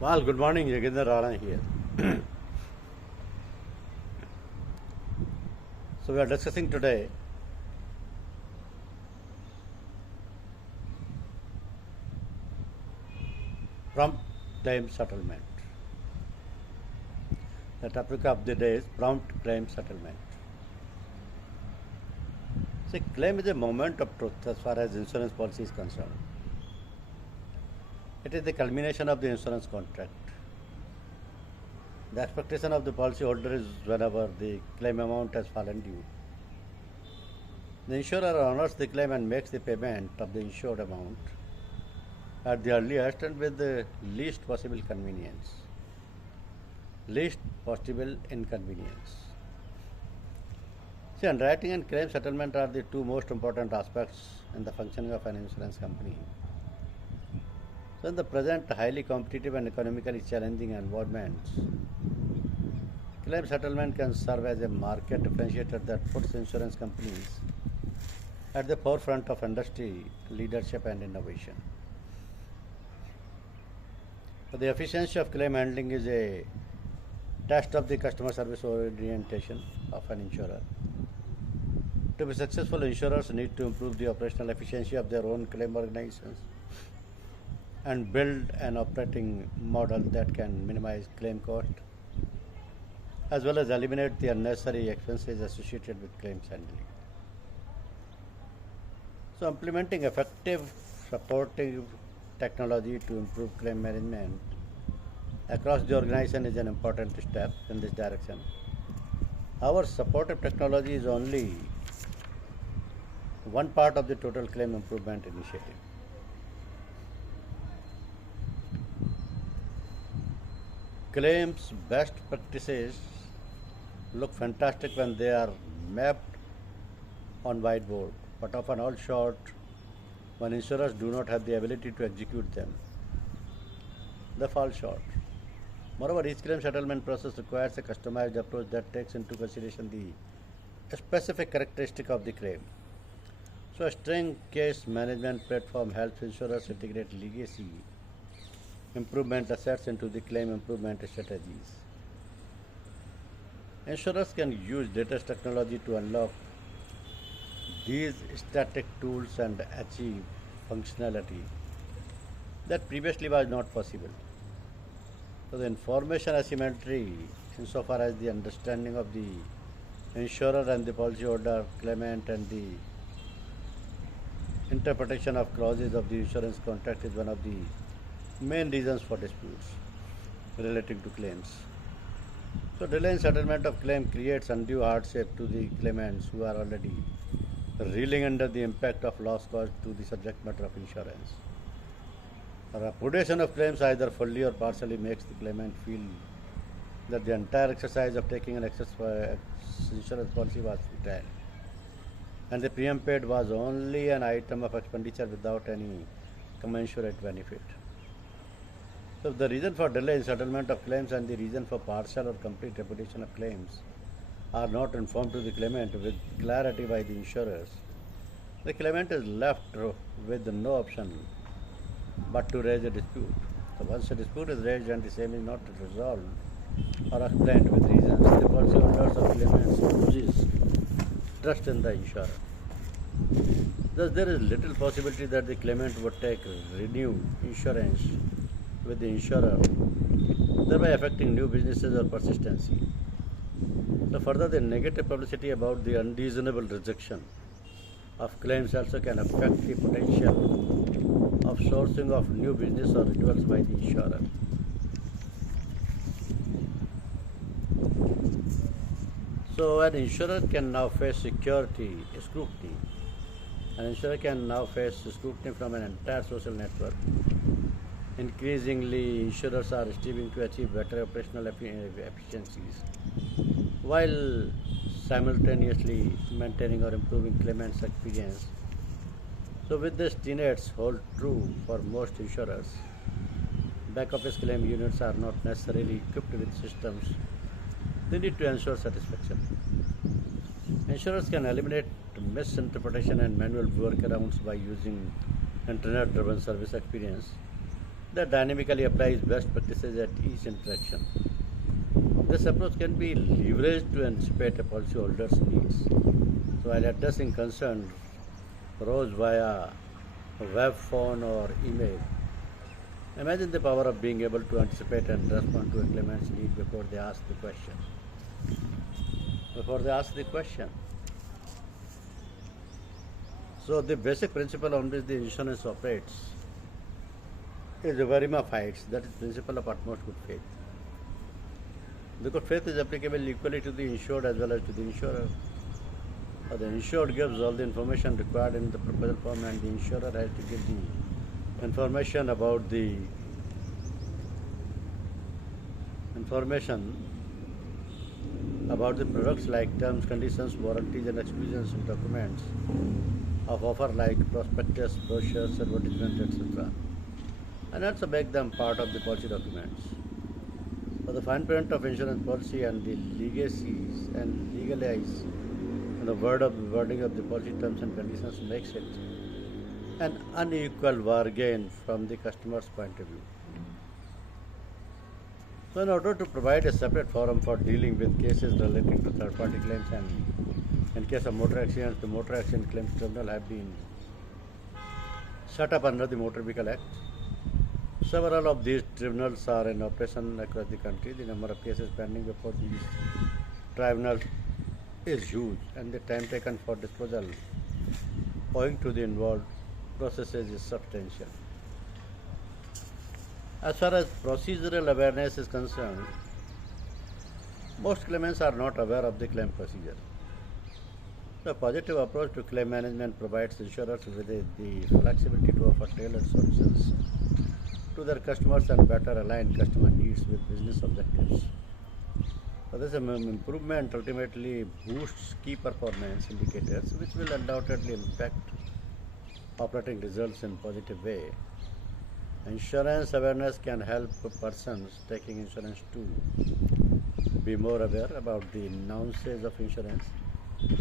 Well, good morning, Yagendra Rana here. So we are discussing today prompt claim settlement. The topic of the day is prompt claim settlement. See, claim is a moment of truth as far as insurance policy is concerned. It is the culmination of the insurance contract. The expectation of the policyholder is whenever the claim amount has fallen due. The insurer honors the claim and makes the payment of the insured amount at the earliest and with the least possible convenience. Least possible inconvenience. See, underwriting and claim settlement are the two most important aspects in the functioning of an insurance company. So, in the present highly competitive and economically challenging environments, claim settlement can serve as a market differentiator that puts insurance companies at the forefront of industry leadership and innovation. So the efficiency of claim handling is a test of the customer service orientation of an insurer. To be successful, insurers need to improve the operational efficiency of their own claim organizations and build an operating model that can minimize claim cost as well as eliminate the unnecessary expenses associated with claims handling. So, implementing effective supportive technology to improve claim management across the organization is an important step in this direction. Our supportive technology is only one part of the total claim improvement initiative. Claims best practices look fantastic when they are mapped on whiteboard, but often all short when insurers do not have the ability to execute them. They fall short. Moreover, each claim settlement process requires a customized approach that takes into consideration the specific characteristic of the claim. So, a string case management platform helps insurers integrate legacy improvement assets into the claim improvement strategies. Insurers can use latest technology to unlock these static tools and achieve functionality that previously was not possible. So the information asymmetry, insofar as the understanding of the insurer and the policyholder, claimant, and the interpretation of clauses of the insurance contract, is one of the main reasons for disputes relating to claims. So delay in settlement of claim creates undue hardship to the claimants who are already reeling under the impact of loss caused to the subject matter of insurance. Repudiation of claims either fully or partially makes the claimant feel that the entire exercise of taking an excess insurance policy was futile, and the premium paid was only an item of expenditure without any commensurate benefit. So, the reason for delay in settlement of claims and the reason for partial or complete repudiation of claims are not informed to the claimant with clarity by the insurers, the claimant is left with no option but to raise a dispute. So once a dispute is raised and the same is not resolved or explained with reasons, the policyholders or claimants loses trust in the insurer. Thus, there is little possibility that the claimant would take renewed insurance with the insurer, thereby affecting new businesses or persistency. So, further, the negative publicity about the unreasonable rejection of claims also can affect the potential of sourcing of new business or renewals by the insurer. So, an insurer can now face security scrutiny. An insurer can now face scrutiny from an entire social network. Increasingly, insurers are striving to achieve better operational efficiencies while simultaneously maintaining or improving claimants' experience. So, with these tenets hold true for most insurers, back office claim units are not necessarily equipped with systems. They need to ensure satisfaction. Insurers can eliminate misinterpretation and manual workarounds by using internet driven service experience that dynamically applies best practices at each interaction. This approach can be leveraged to anticipate a policyholder's needs. So while addressing concerns rose via web, phone, or email, imagine the power of being able to anticipate and respond to a claimant's need before they ask the question. Before they ask the question. So the basic principle on which the insurance operates is the verima fides, that is principle of utmost good faith. The good faith is applicable equally to the insured as well as to the insurer. The insured gives all the information required in the proposal form, and the insurer has to give the information about the products like terms, conditions, warranties, and exclusions in documents of offer like prospectus, brochures, advertisements, etc. And also make them part of the policy documents. So the fine print of insurance policy and the legacies and legalize and the wording of the policy terms and conditions makes it an unequal bargain from the customer's point of view. So in order to provide a separate forum for dealing with cases relating to third-party claims, and in case of motor accidents, the Motor Accident Claims Tribunal have been set up under the Motor Vehicle Act. Several of these tribunals are in operation across the country. The number of cases pending before these tribunals is huge, and the time taken for disposal owing to the involved processes is substantial. As far as procedural awareness is concerned, most claimants are not aware of the claim procedure. The positive approach to claim management provides insurers with the flexibility to offer tailored solutions to their customers and better align customer needs with business objectives. So this improvement ultimately boosts key performance indicators, which will undoubtedly impact operating results in a positive way. Insurance awareness can help persons taking insurance to be more aware about the nuances of insurance,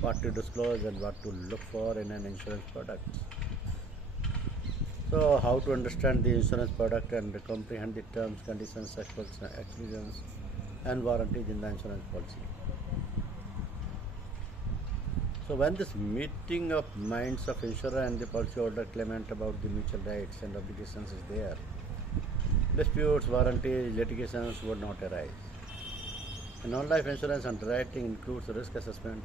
what to disclose and what to look for in an insurance product. So how to understand the insurance product and comprehend the terms, conditions, exclusions and warranties in the insurance policy. So when this meeting of minds of insurer and the policyholder claimant about the mutual rights and obligations is there, disputes, warranties, litigations would not arise. Non-life insurance underwriting includes risk assessment.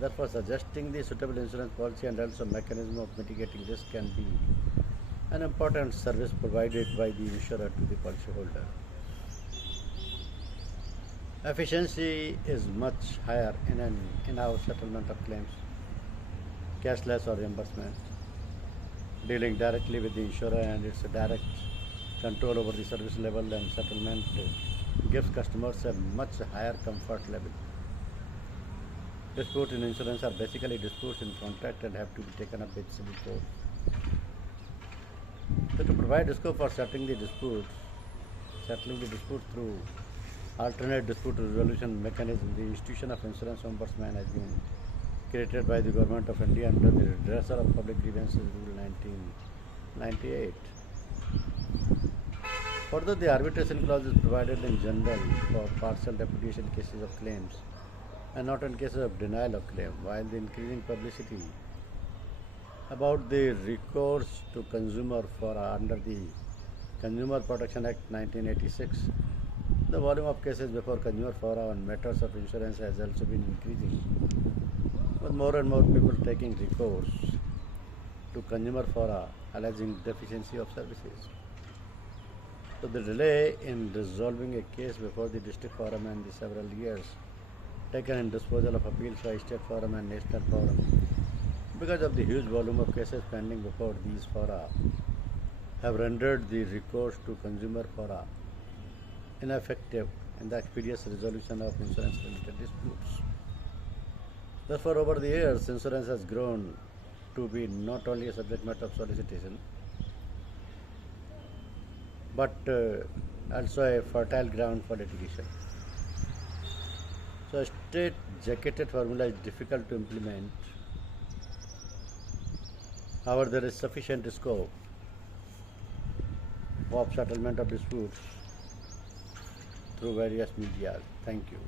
Therefore, suggesting the suitable insurance policy and also mechanism of mitigating risk can be an important service provided by the insurer to the policyholder. Efficiency is much higher in an in-house settlement of claims, cashless or reimbursement, dealing directly with the insurer and its direct control over the service level and settlement gives customers a much higher comfort level. Disputes in insurance are basically disputes in contract and have to be taken up with civil court. So to provide scope for settling the disputes through alternate dispute resolution mechanism, the institution of insurance ombudsman has been created by the Government of India under the Redressal of Public Grievances Rule 1998. Further, the arbitration clause is provided in general for partial repudiation cases of claims and not in cases of denial of claim, while the increasing publicity about the recourse to consumer for under the Consumer Protection Act 1986, the volume of cases before consumer fora on matters of insurance has also been increasing, with more and more people taking recourse to consumer fora alleging deficiency of services. So the delay in resolving a case before the district forum and the several years taken in disposal of appeals by state forum and national forum, because of the huge volume of cases pending before these fora, have rendered the recourse to consumer fora ineffective in the expeditious resolution of insurance-related disputes. Therefore, over the years, insurance has grown to be not only a subject matter of solicitation, but also a fertile ground for litigation. So, a straight-jacketed formula is difficult to implement. However, there is sufficient scope of settlement of disputes through various media. Thank you.